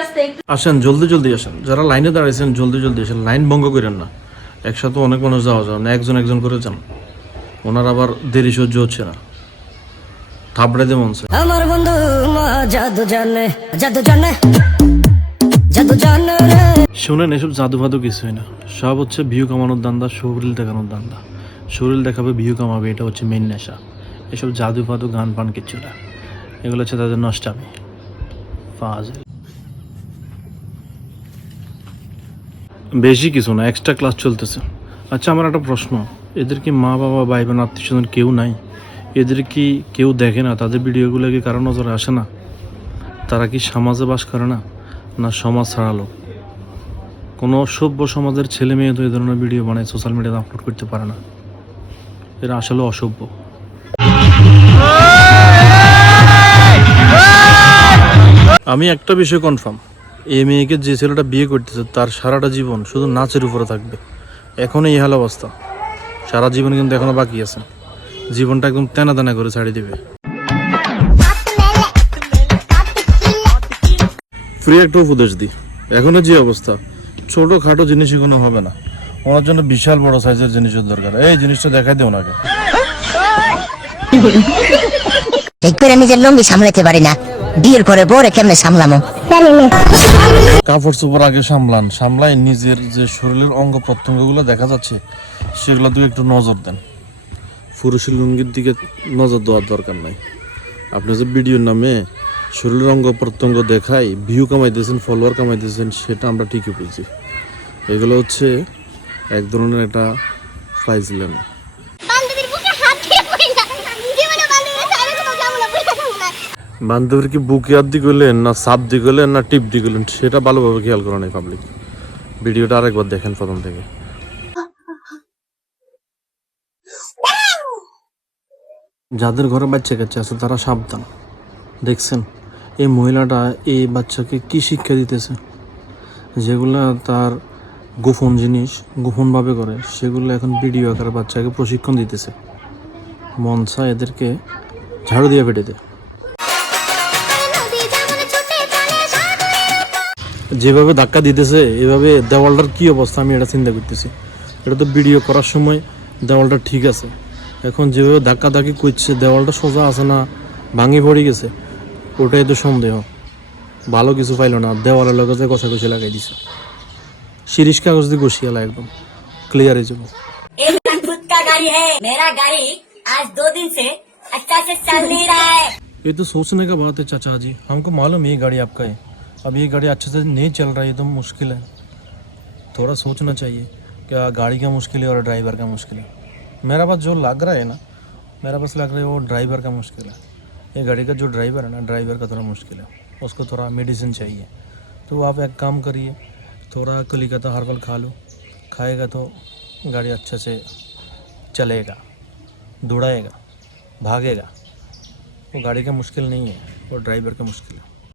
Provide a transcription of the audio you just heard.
আসতে আসেন জলদি জলদি আসেন। যারা লাইনে দাঁড়াইছেন জলদি জলদি আসেন। লাইন ভঙ্গ করেন না। একসাথে অনেক মানুষ যাওয়া যাবে না একজন একজন করে যান। ওনার আবার দেরি সহ্য হচ্ছে না। থাবড়ে দে মনসে আমার বন্ধু মা জাদু জানে জাদু জানে জাদু জানে শুনেন এসব জাদু ফাদু কিছুই না। সব হচ্ছে ভিউ কামানোর দান্দা শরীর দেখানোর দান্দা। শরীর দেখাবে ভিউ কামাবে এটা হচ্ছে মেন নেশা। এসব জাদু ফাদু গান পান কিচ্ছু না। এগুলো হচ্ছে তাদের নষ্টামি। ফাজিল। বেশি কিছু না এক্সট্রা ক্লাস চলতেছে। আচ্ছা আমার একটা প্রশ্ন। এদের কি মা বাবা ভাই বোন আত্মীয় স্বজন কেউ নাই? এদের কি কেউ দেখে না? তাদের ভিডিওগুলো কি কারও নজরে আসে না? তারা কি সমাজে বাস করে না? না সমাজ ছাড়ালো কোনো সভ্য সমাজের ছেলে মেয়ে তো এই ধরনের ভিডিও বানায় সোশ্যাল মিডিয়াতে আপলোড করতে পারে না। এরা আসলে অসভ্য। আমি একটা বিষয় কনফার্ম এই মেয়েকে যে ছেলেটা বিয়ে করতেছে, তার সারাটা জীবন শুধু নাচের উপরে থাকবে। এখনই এই হাল অবস্থা। সারা জীবন কিন্তু এখনও বাকি আছে। জীবনটা একদম তেনা তেনা করে ছাড়ি দিবে। ফ্রি একটা উপদেশ দিই। এখনও যে অবস্থা ছোট খাটো জিনিস কোনো হবে না। ওনার জন্য বিশাল বড় সাইজের জিনিসের দরকার। এই জিনিসটা দেখাই দিও ওনাকে ঠিক করে নিজের লম্বি সামলাতে পারি না। বিয়ের পরে বরে কেমনে সামলামো? কাপড় চোপড় আগে সামলান সামলাই নিজের যে শরীরের অঙ্গ প্রত্যঙ্গগুলো দেখা যাচ্ছে সেগুলো দিকে একটু নজর দেন। পুরুষের লুঙ্গির দিকে নজর দেওয়ার দরকার নাই। আপনি যে ভিডিওর নামে শরীরের অঙ্গ প্রত্যঙ্গ দেখাই ভিউ কামাইতেছেন ফলোয়ার কামাইতেছেন সেটা আমরা ঠিকই বুঝি। এগুলো হচ্ছে এক ধরনের একটা ফাইজলেন বান্ধবীর বুকে হাত দিয়ে পড়ে না জীবনে বান্ধবীর সাইডে কোনো যাব না বুঝে থাকব না বান্ধবীর কি বুকে দিয়ে গেলেন না সাপ দিয়ে গেলেন না টিপ দিয়ে গেলেন সেটা ভালোভাবে খেয়াল করে নাই পাবলিক ভিডিওটা আরেকবার দেখেন প্রথম থেকে। যাদের ঘরে বাচ্চা কাচ্চা আছে, তারা সাবধান। দেখছেন, এই মহিলাটা এই বাচ্চাকে কি শিক্ষা দিতেছে? যেগুলো তার গোপন জিনিস গোপনভাবে করে, সেগুলো এখন ভিডিও আকারে বাচ্চাকে প্রশিক্ষণ দিতেছে। মনসা এদেরকে ঝাড়ু দিয়ে পেটে দেয় যেভাবে ধাক্কা দিতেছে এভাবে দেওয়ালটার কি অবস্থা আমি এটা চিন্তা করতেছি এটা তো ভিডিও করার সময় দেওয়ালটা ঠিক আছে এখন যেভাবে ধাক্কা ধাক্কি করছে দেওয়ালটা সোজা আছে না ভাঙি পড়ে গেছে ওটাই তো সন্দেহ ভালো কিছু পাইলো না দেওয়ালের লগে যে কষা কষি লাগাই দিছে শিরিষ কাগজ দিয়ে কষিয়ালা একদম ক্লিয়ার হয়ে যাবো ये मेरा खुद का गाड़ी है मेरा गाड़ी आज दो दिन से अच्छा से चल नहीं रहा है ये तो सोचने का बात है चाचा जी हमको मालूम है ये गाड़ी आपका है अब ये गाड़ी अच्छे से नहीं चल रही है तो मुश्किल है। थोड़ा सोचना चाहिए क्या गाड़ी का मुश्किल है और ड्राइवर का मुश्किल है। मेरा पास जो लग रहा है ना, मेरा पास लग रहा है वो ड्राइवर का मुश्किल है। ये गाड़ी का जो ड्राइवर है ना, ड्राइवर का थोड़ा मुश्किल है। उसको थोड़ा मेडिसिन चाहिए। तो आप एक काम करिए, थोड़ा कलिकता हर्बल खा लो। खाएगा तो गाड़ी अच्छे से चलेगा, दौड़ाएगा, भागेगा। वो गाड़ी का मुश्किल नहीं है, वो ड्राइवर का मुश्किल है।